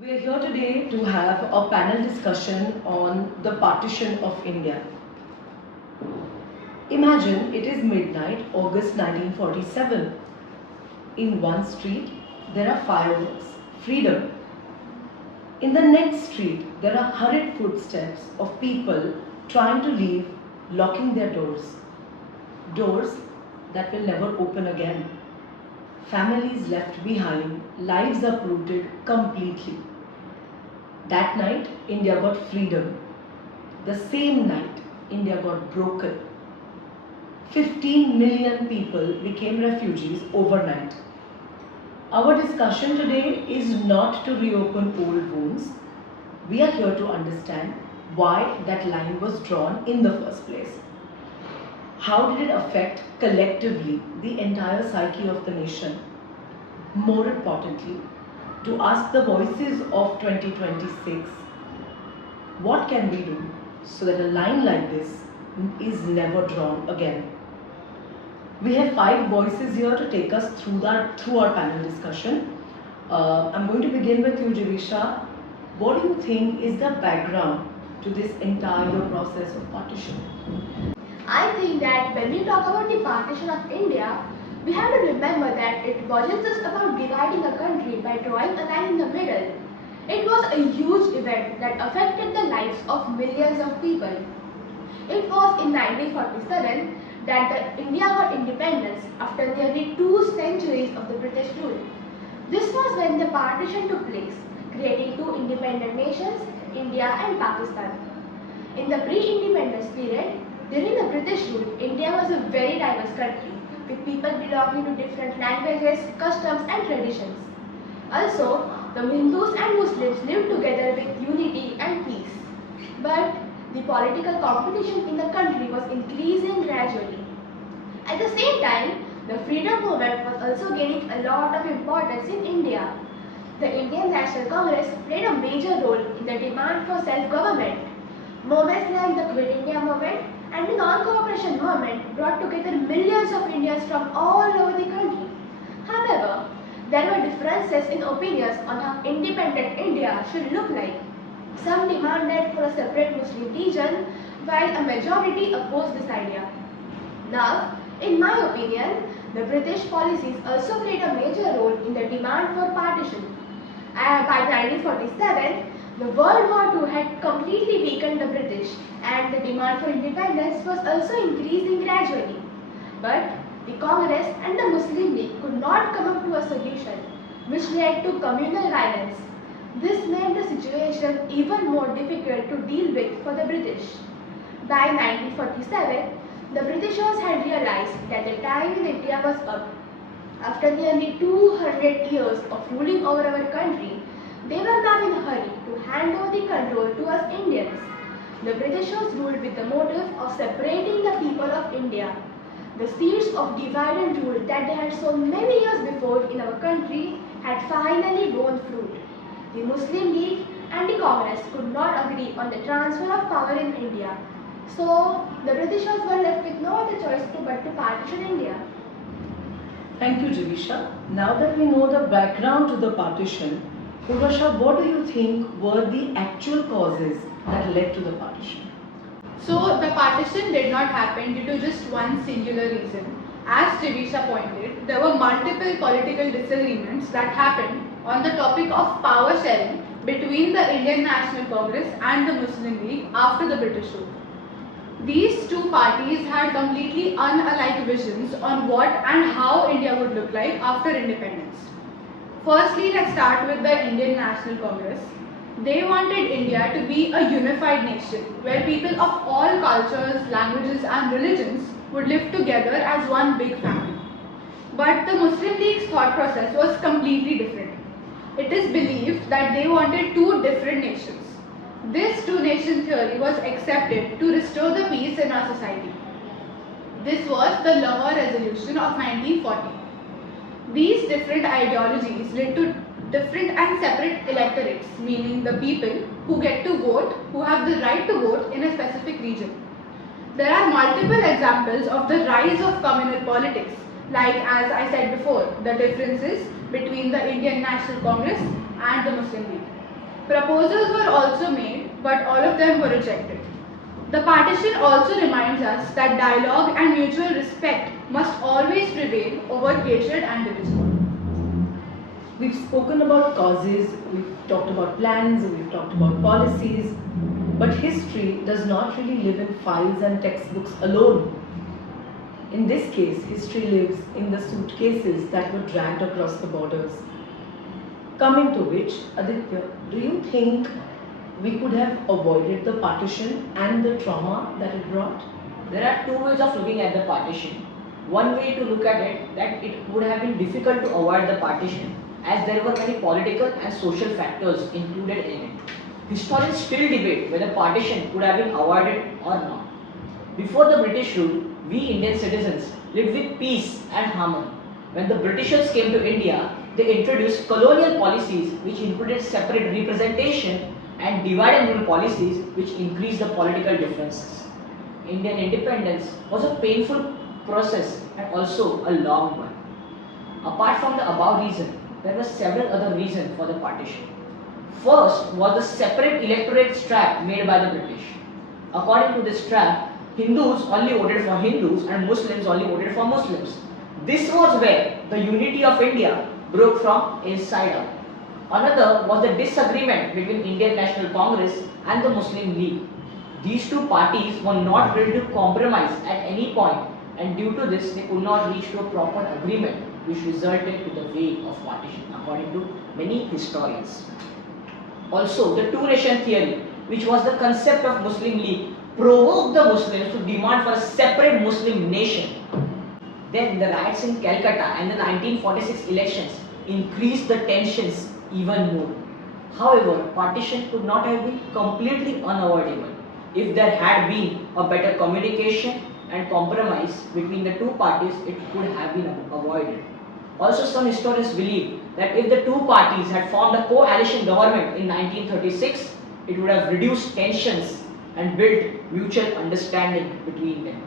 We are here today to have a panel discussion on the partition of India. Imagine it is midnight, August 1947. In one street, there are fireworks, freedom. In the next street, there are hurried footsteps of people trying to leave, locking their doors. Doors that will never open again. Families left behind, lives uprooted completely. That night, India got freedom. The same night, India got broken. 15 million people became refugees overnight. Our discussion today is not to reopen old wounds. We are here to understand why that line was drawn in the first place. How did it affect collectively the entire psyche of the nation? More importantly, to ask the voices of 2026, what can we do so that a line like this is never drawn again? We have 5 voices here to take us through our panel discussion. I'm going to begin with you, Jivisha. What do you think is the background to this entire process of partition? I think that when we talk about the partition of India, we have to remember that it wasn't just about dividing a country by drawing a line in the middle. It was a huge event that affected the lives of millions of people. It was in 1947 that India got independence after nearly 2 centuries of the British rule. This was when the partition took place, creating 2 independent nations, India and Pakistan. In the pre-independence period, during the British rule, India was a very diverse country, with people belonging to different languages, customs and traditions. Also, the Hindus and Muslims lived together with unity and peace. But the political competition in the country was increasing gradually. At the same time, the freedom movement was also gaining a lot of importance in India. The Indian National Congress played a major role in the demand for self-government. Movements like the Quit India movement and the non-cooperation movement brought together millions of Indians from all over the country. However, there were differences in opinions on how independent India should look like. Some demanded for a separate Muslim region, while a majority opposed this idea. Now, in my opinion, the British policies also played a major role in the demand for partition. By 1947, the World War II had completely weakened the British and the demand for independence was also increasing gradually. But the Congress and the Muslim League could not come up to a solution, which led to communal violence. This made the situation even more difficult to deal with for the British. By 1947, the Britishers had realized that the time in India was up. After nearly 200 years of ruling over our country, they were now in a hurry to hand over the control to us Indians. The Britishers ruled with the motive of separating the people of India. The seeds of divide and rule that they had sown many years before in our country had finally borne fruit. The Muslim League and the Congress could not agree on the transfer of power in India. So, the Britishers were left with no other choice but to partition India. Thank you, Jivisha. Now that we know the background to the partition, Purvasha, what do you think were the actual causes that led to the partition? So the partition did not happen due to just one singular reason. As Jivisha pointed, there were multiple political disagreements that happened on the topic of power sharing between the Indian National Congress and the Muslim League after the British rule. These two parties had completely unalike visions on what and how India would look like after independence. Firstly, let's start with the Indian National Congress. They wanted India to be a unified nation where people of all cultures, languages and religions would live together as one big family. But the Muslim League's thought process was completely different. It is believed that they wanted 2 different nations. This 2-nation theory was accepted to restore the peace in our society. This was the Lahore Resolution of 1940. These different ideologies led to different and separate electorates, meaning the people who get to vote, who have the right to vote in a specific region. There are multiple examples of the rise of communal politics, like as I said before, the differences between the Indian National Congress and the Muslim League. Proposals were also made, but all of them were rejected. The partition also reminds us that dialogue and mutual respect must always prevail over hatred and division. We've spoken about causes, we've talked about plans, we've talked about policies, but history does not really live in files and textbooks alone. In this case, history lives in the suitcases that were dragged across the borders. Coming to which, Aditya, do you think we could have avoided the partition and the trauma that it brought? There are two ways of looking at the partition. One way to look at it, that it would have been difficult to avoid the partition as there were many political and social factors included in it. Historians still debate whether partition could have been avoided or not. Before the British rule, we Indian citizens lived with peace and harmony. When the Britishers came to India, they introduced colonial policies which included separate representation and divide and rule policies which increased the political differences. Indian independence was a painful process and also a long one. Apart from the above reason, there were several other reasons for the partition. First was the separate electorate trap made by the British. According to this trap, Hindus only voted for Hindus and Muslims only voted for Muslims. This was where the unity of India broke from inside out. Another was the disagreement between Indian National Congress and the Muslim League. These two parties were not ready to compromise at any point, and due to this they could not reach to a proper agreement, which resulted to the way of partition according to many historians. Also, the two-nation theory, which was the concept of Muslim League, provoked the Muslims to demand for a separate Muslim nation. Then the riots in Calcutta and the 1946 elections increased the tensions even more. However, partition could not have been completely unavoidable. If there had been a better communication and compromise between the two parties, it could have been avoided. Also, some historians believe that if the two parties had formed a coalition government in 1936, it would have reduced tensions and built mutual understanding between them.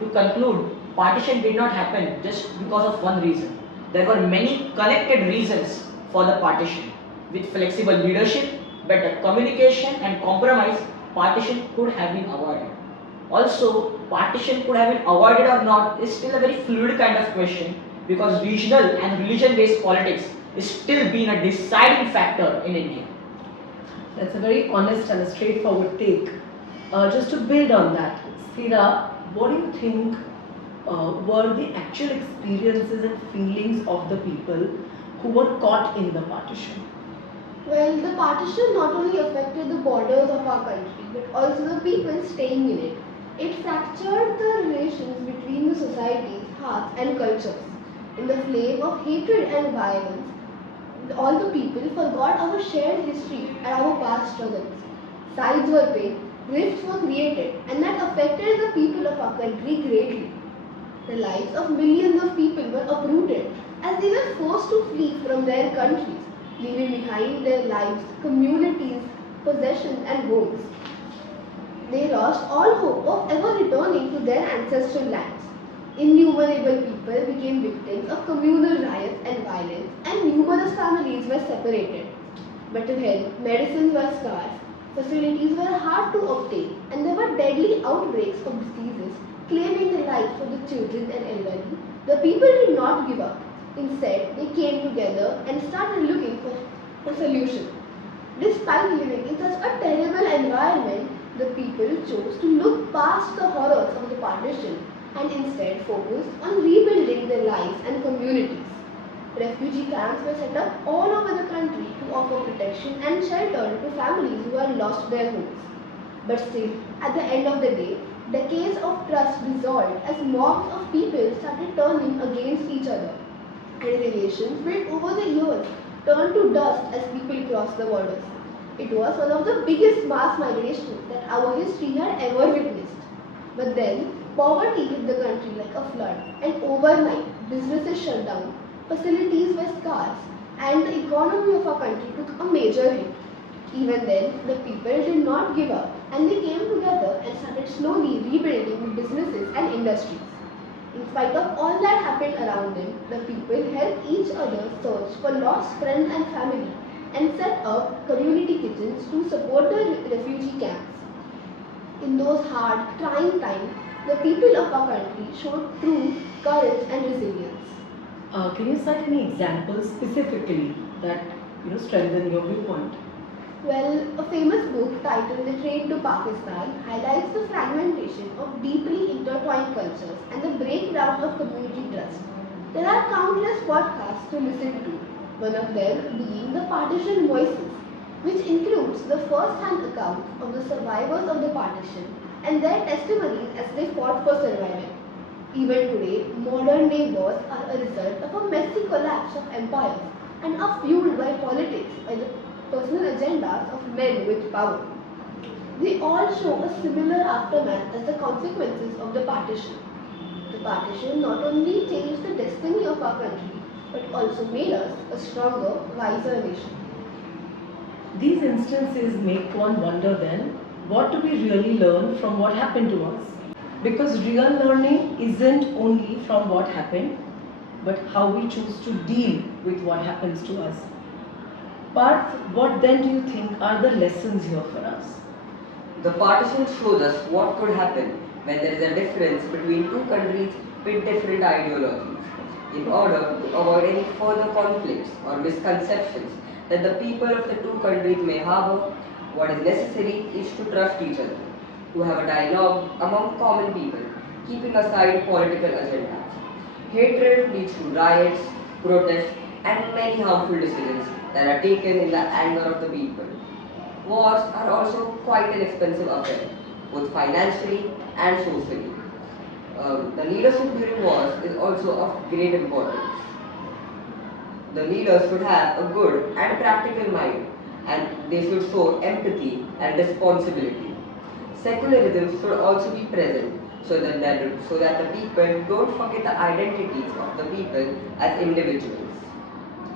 To conclude, partition did not happen just because of one reason. There were many connected reasons for the partition. With flexible leadership, better communication and compromise, partition could have been avoided. Also, partition could have been avoided or not is still a very fluid kind of question, because regional and religion-based politics is still being a deciding factor in India. That's a very honest and a straightforward take. Just to build on that, Sthira, what do you think were the actual experiences and feelings of the people who were caught in the partition? Well, the partition not only affected the borders of our country, but also the people staying in it. It fractured the relations between the societies, hearts and cultures. In the flame of hatred and violence, all the people forgot our shared history and our past struggles. Sides were picked, rifts were created, and that affected the people of our country greatly. The lives of millions of people were uprooted as they were forced to flee from their countries, leaving behind their lives, communities, possessions, and homes. They lost all hope of ever returning to their ancestral lands. Innumerable people became victims of communal riots and violence, and numerous families were separated. Better health, medicines were scarce, facilities were hard to obtain, and there were deadly outbreaks of diseases claiming the lives of the children and elderly. The people did not give up. Instead, they came together and started looking for a solution. Despite living in such a terrible environment, the people chose to look past the horrors of the partition and instead focused on rebuilding their lives and communities. Refugee camps were set up all over the country to offer protection and shelter to families who had lost their homes. But still, at the end of the day, decades of trust dissolved as mobs of people started turning against each other, and relations built over the years turned to dust as people crossed the borders. It was one of the biggest mass migrations that our history had ever witnessed. But then, poverty hit the country like a flood, and overnight, businesses shut down, facilities were scarce, and the economy of our country took a major hit. Even then, the people did not give up, and they came together and started slowly rebuilding the businesses and industries. In spite of all that happened around them, the people helped each other search for lost friends and family, and set up community kitchens to support the refugee camps. In those hard, trying times, the people of our country showed true courage and resilience. Can you cite any examples specifically that strengthen your viewpoint? Well, a famous book titled The Trade to Pakistan highlights the fragmentation of deeply intertwined cultures and the breakdown of community trust. There are countless podcasts to listen to, one of them being the Partition Voices, which includes the first-hand accounts of the survivors of the partition and their testimonies as they fought for survival. Even today, modern-day wars are a result of a messy collapse of empires and are fueled by politics, by the personal agendas of men with power. They all show a similar aftermath as the consequences of the partition. The partition not only changed the destiny of our country, but also made us a stronger, wiser nation. These instances make one wonder then, what do we really learn from what happened to us? Because real learning isn't only from what happened, but how we choose to deal with what happens to us. Parth, what then do you think are the lessons here for us? The partition shows us what could happen when there is a difference between two countries with different ideologies. In order to avoid any further conflicts or misconceptions that the people of the two countries may harbor, what is necessary is to trust each other, to have a dialogue among common people, keeping aside political agendas. Hatred leads to riots, protests, and many harmful decisions that are taken in the anger of the people. Wars are also quite an expensive affair, both financially and socially. The leadership during wars is also of great importance. The leaders should have a good and practical mind, and they should show empathy and responsibility. Secularism should also be present so that the people don't forget the identities of the people as individuals.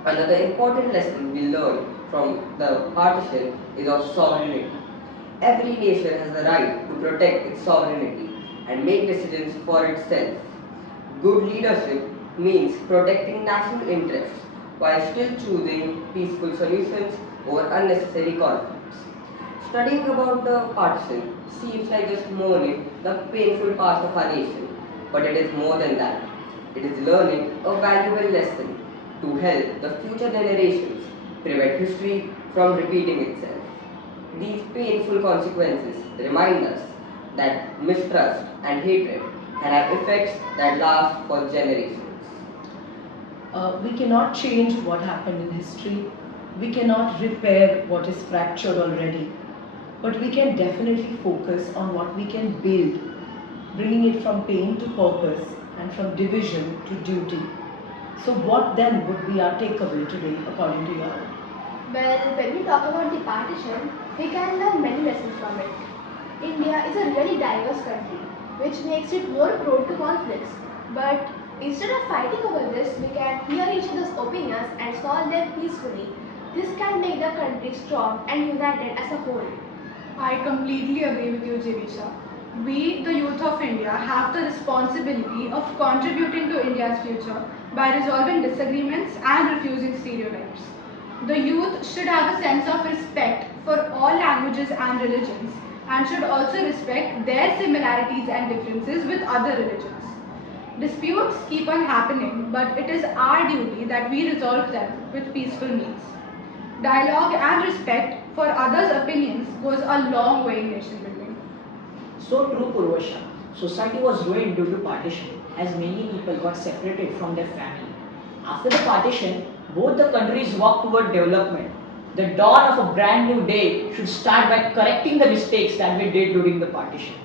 Another important lesson we learn from the partition is of sovereignty. Every nation has the right to protect its sovereignty and make decisions for itself. Good leadership means protecting national interests while still choosing peaceful solutions over unnecessary conflicts. Studying about the partition seems like just mourning the painful past of our nation, but it is more than that. It is learning a valuable lesson to help the future generations prevent history from repeating itself. These painful consequences remind us that mistrust and hatred can have effects that last for generations. We cannot change what happened in history. We cannot repair what is fractured already. But we can definitely focus on what we can build, bringing it from pain to purpose and from division to duty. So what then would be our takeaway today according to you all? Well, when we talk about the partition, we can learn many lessons from it. India is a really diverse country, which makes it more prone to conflicts. But instead of fighting over this, we can hear each other's opinions and solve them peacefully. This can make the country strong and united as a whole. I completely agree with you, Jivisha. We, the youth of India, have the responsibility of contributing to India's future by resolving disagreements and refusing stereotypes. The youth should have a sense of respect for all languages and religions and should also respect their similarities and differences with other religions. Disputes keep on happening, but it is our duty that we resolve them with peaceful means. Dialogue and respect for others' opinions goes a long way in nation building. So true, Purvasha. Society was ruined due to partition, as many people got separated from their family. After the partition, both the countries walked toward development. The dawn of a brand new day should start by correcting the mistakes that we did during the partition.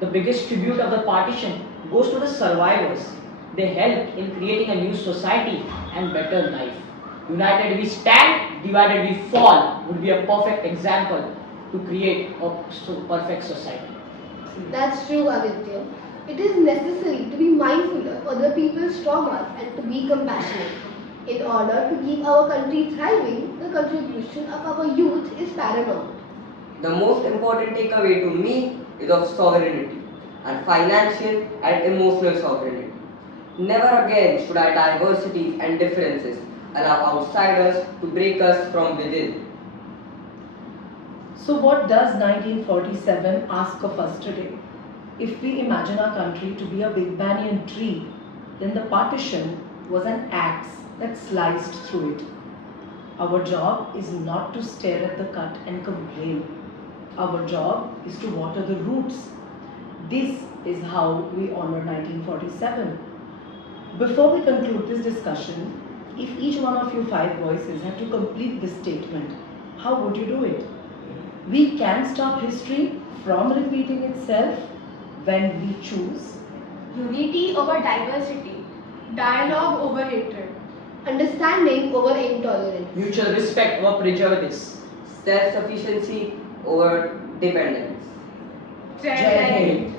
The biggest tribute of the partition goes to the survivors. They helped in creating a new society and better life. United we stand, divided we fall would be a perfect example to create a perfect society. That's true, Aditya. It is necessary to be mindful of other people's traumas and to be compassionate. In order to keep our country thriving, the contribution of our youth is paramount. The most important takeaway to me is of sovereignty and financial and emotional sovereignty. Never again should our diversities and differences allow outsiders to break us from within. So what does 1947 ask of us today? If we imagine our country to be a big banyan tree, then the partition was an axe that sliced through it. Our job is not to stare at the cut and complain. Our job is to water the roots. This is how we honor 1947. Before we conclude this discussion, if each one of you 5 voices had to complete this statement, how would you do it? We can stop history from repeating itself when we choose Unity over diversity. Dialogue over hatred. Understanding over intolerance. Mutual respect over prejudice. Self-sufficiency over dependence. Jai Hind.